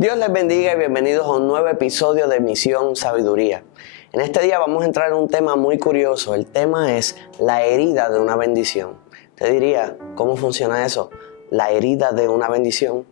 Dios les bendiga y bienvenidos a un nuevo episodio de Misión Sabiduría. En este día vamos a entrar en un tema muy curioso. El tema es la herida de una bendición. Te diría, ¿cómo funciona eso? La herida de una bendición.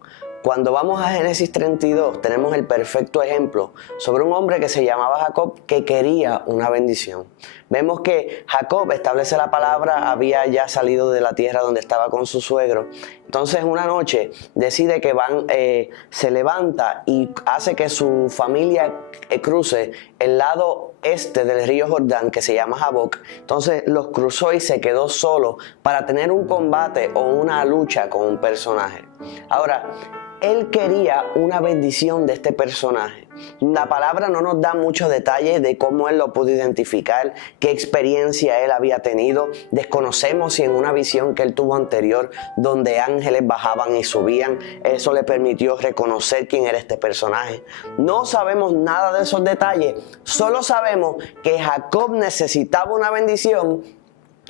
Cuando vamos a Génesis 32 tenemos el perfecto ejemplo sobre un hombre que se llamaba Jacob que quería una bendición. Vemos que Jacob establece la palabra, había ya salido de la tierra donde estaba con su suegro. Entonces una noche decide que se levanta y hace que su familia cruce el lado este del río Jordán, que se llama Jaboc. Entonces los cruzó y se quedó solo para tener un combate o una lucha con un personaje. Ahora, él quería una bendición de este personaje. La palabra no nos da muchos detalles de cómo él lo pudo identificar, qué experiencia él había tenido. Desconocemos si en una visión que él tuvo anterior, donde ángeles bajaban y subían, eso le permitió reconocer quién era este personaje. No sabemos nada de esos detalles. Solo sabemos que Jacob necesitaba una bendición.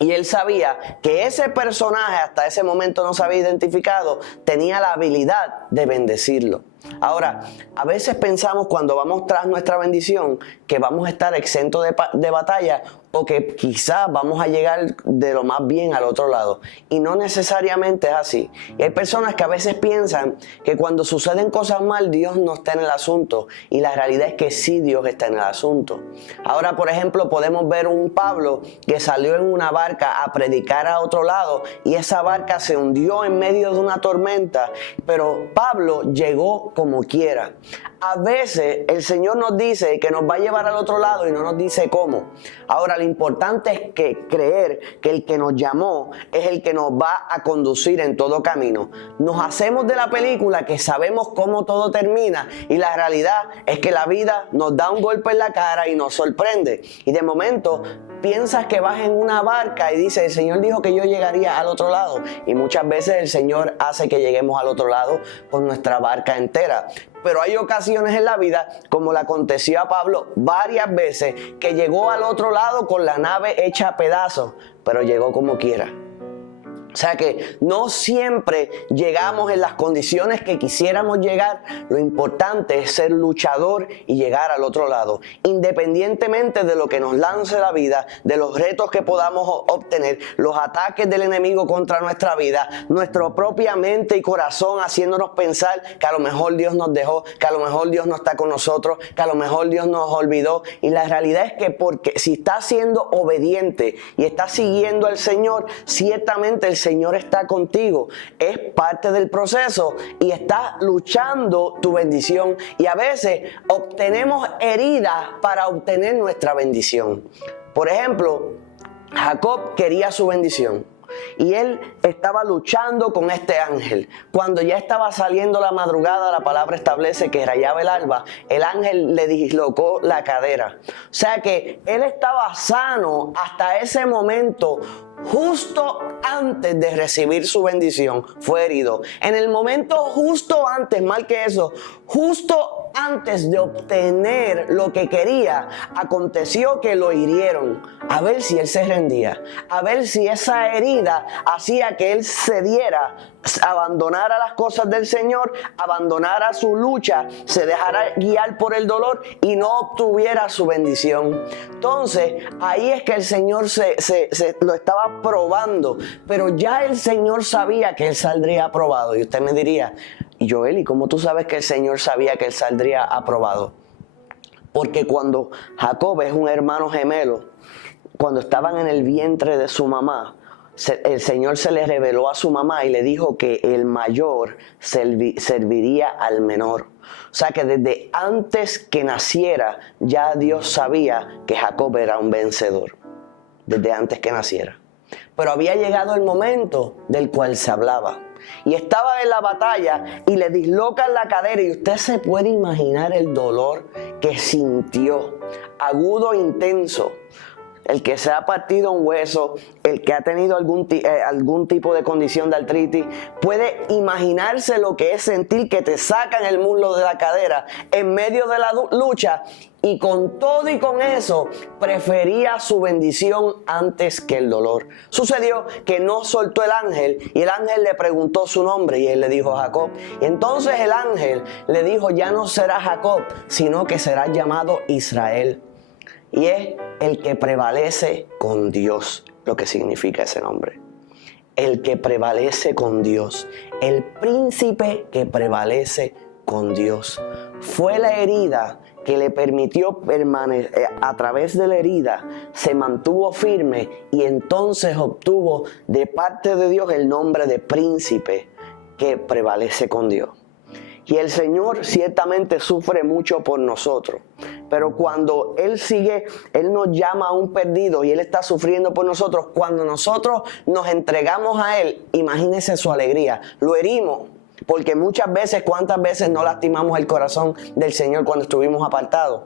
Y él sabía que ese personaje, hasta ese momento no se había identificado, tenía la habilidad de bendecirlo. Ahora, a veces pensamos cuando vamos tras nuestra bendición que vamos a estar exentos de batalla o que quizás vamos a llegar de lo más bien al otro lado. Y no necesariamente es así. Y hay personas que a veces piensan que cuando suceden cosas mal, Dios no está en el asunto. Y la realidad es que sí, Dios está en el asunto. Ahora, por ejemplo, podemos ver un Pablo que salió en una barca a predicar a otro lado y esa barca se hundió en medio de una tormenta. Pero Pablo llegó como quiera. A veces el Señor nos dice que nos va a llevar al otro lado y no nos dice cómo. Ahora, lo importante es que creer que el que nos llamó es el que nos va a conducir en todo camino. Nos hacemos de la película que sabemos cómo todo termina y la realidad es que la vida nos da un golpe en la cara y nos sorprende. Y de momento piensas que vas en una barca y dices, el Señor dijo que yo llegaría al otro lado. Y muchas veces el Señor hace que lleguemos al otro lado con nuestra barca entera. Pero hay ocasiones en la vida, como le aconteció a Pablo varias veces, que llegó al otro lado con la nave hecha a pedazos, pero llegó como quiera. O sea que no siempre llegamos en las condiciones que quisiéramos llegar. Lo importante es ser luchador y llegar al otro lado. Independientemente de lo que nos lance la vida, de los retos que podamos obtener, los ataques del enemigo contra nuestra vida, nuestra propia mente y corazón haciéndonos pensar que a lo mejor Dios nos dejó, que a lo mejor Dios no está con nosotros, que a lo mejor Dios nos olvidó. Y la realidad es que porque si estás siendo obediente y estás siguiendo al Señor, ciertamente el Señor está contigo, es parte del proceso y estás luchando tu bendición. Y a veces obtenemos heridas para obtener nuestra bendición. Por ejemplo, Jacob quería su bendición y él estaba luchando con este ángel. Cuando ya estaba saliendo la madrugada, la palabra establece que rayaba el alba, el ángel le dislocó la cadera. O sea que él estaba sano hasta ese momento. Justo antes de recibir su bendición fue herido. En el momento justo antes, mal que eso, justo antes de obtener lo que quería, aconteció que lo hirieron. A ver si él se rendía, a ver si esa herida hacía que él cediera, abandonara las cosas del Señor, abandonara su lucha, se dejara guiar por el dolor y no obtuviera su bendición. Entonces, ahí es que el Señor lo estaba probando, pero ya el Señor sabía que él saldría aprobado. Y usted me diría, y Joel, ¿y cómo tú sabes que el Señor sabía que él saldría aprobado? Porque cuando Jacob es un hermano gemelo, cuando estaban en el vientre de su mamá, el Señor se le reveló a su mamá y le dijo que el mayor serviría al menor. O sea que desde antes que naciera ya Dios sabía que Jacob era un vencedor. Desde antes que naciera. Pero había llegado el momento del cual se hablaba. Y estaba en la batalla y le dislocan la cadera y usted se puede imaginar el dolor que sintió. Agudo e intenso. El que se ha partido un hueso, el que ha tenido algún tipo de condición de artritis, puede imaginarse lo que es sentir que te sacan el muslo de la cadera en medio de la lucha Y con todo y con eso, prefería su bendición antes que el dolor. Sucedió que no soltó el ángel y el ángel le preguntó su nombre y él le dijo Jacob. Y entonces el ángel le dijo, ya no será Jacob, sino que será llamado Israel. Y es el que prevalece con Dios, lo que significa ese nombre. El que prevalece con Dios, el príncipe que prevalece con Dios. Fue la herida que le permitió permanecer, a través de la herida se mantuvo firme y entonces obtuvo de parte de Dios el nombre de príncipe que prevalece con Dios. Y el Señor ciertamente sufre mucho por nosotros. Pero cuando Él nos llama a un perdido y Él está sufriendo por nosotros, cuando nosotros nos entregamos a Él, imagínese su alegría. Lo herimos, porque muchas veces, ¿cuántas veces no lastimamos el corazón del Señor cuando estuvimos apartados?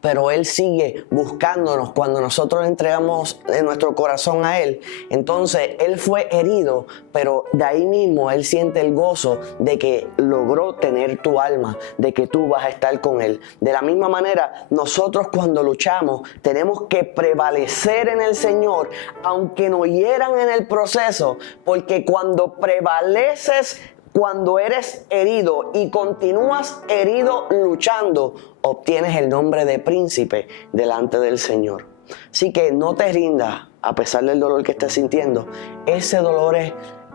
Pero Él sigue buscándonos cuando nosotros le entregamos nuestro corazón a Él. Entonces Él fue herido, pero de ahí mismo Él siente el gozo de que logró tener tu alma, de que tú vas a estar con Él. De la misma manera, nosotros cuando luchamos tenemos que prevalecer en el Señor, aunque nos hieran en el proceso, porque cuando prevaleces, cuando eres herido y continúas herido luchando, obtienes el nombre de príncipe delante del Señor. Así que no te rindas a pesar del dolor que estés sintiendo. Ese dolor es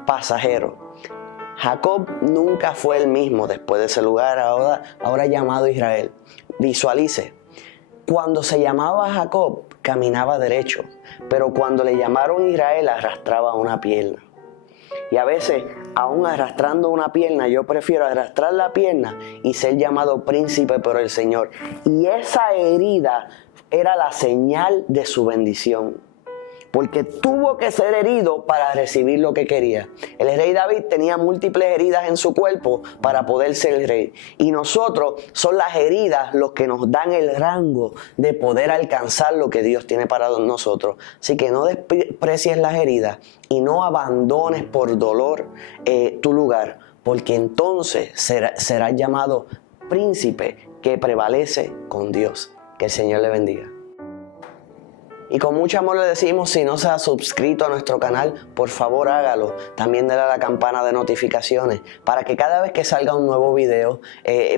pasajero. Jacob nunca fue el mismo después de ese lugar ahora llamado Israel. Visualice. Cuando se llamaba Jacob, caminaba derecho, pero cuando le llamaron Israel, arrastraba una pierna. Y a veces, aún arrastrando una pierna, yo prefiero arrastrar la pierna y ser llamado príncipe por el Señor. Y esa herida era la señal de su bendición, porque tuvo que ser herido para recibir lo que quería. El rey David tenía múltiples heridas en su cuerpo para poder ser el rey. Y nosotros son las heridas los que nos dan el rango de poder alcanzar lo que Dios tiene para nosotros. Así que no desprecies las heridas y no abandones por dolor tu lugar, porque entonces serás llamado príncipe que prevalece con Dios. Que el Señor le bendiga. Y con mucho amor le decimos, si no se ha suscrito a nuestro canal, por favor hágalo. También dale a la campana de notificaciones para que cada vez que salga un nuevo video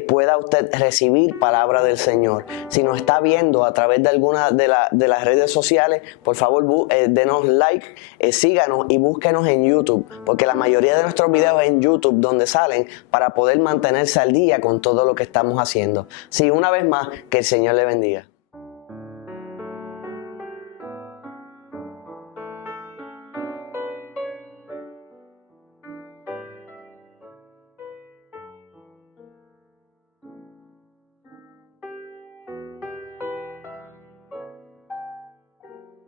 pueda usted recibir palabra del Señor. Si nos está viendo a través de alguna de las redes sociales, por favor denos like, síganos y búsquenos en YouTube, porque la mayoría de nuestros videos es en YouTube donde salen para poder mantenerse al día con todo lo que estamos haciendo. Sí, una vez más, que el Señor le bendiga.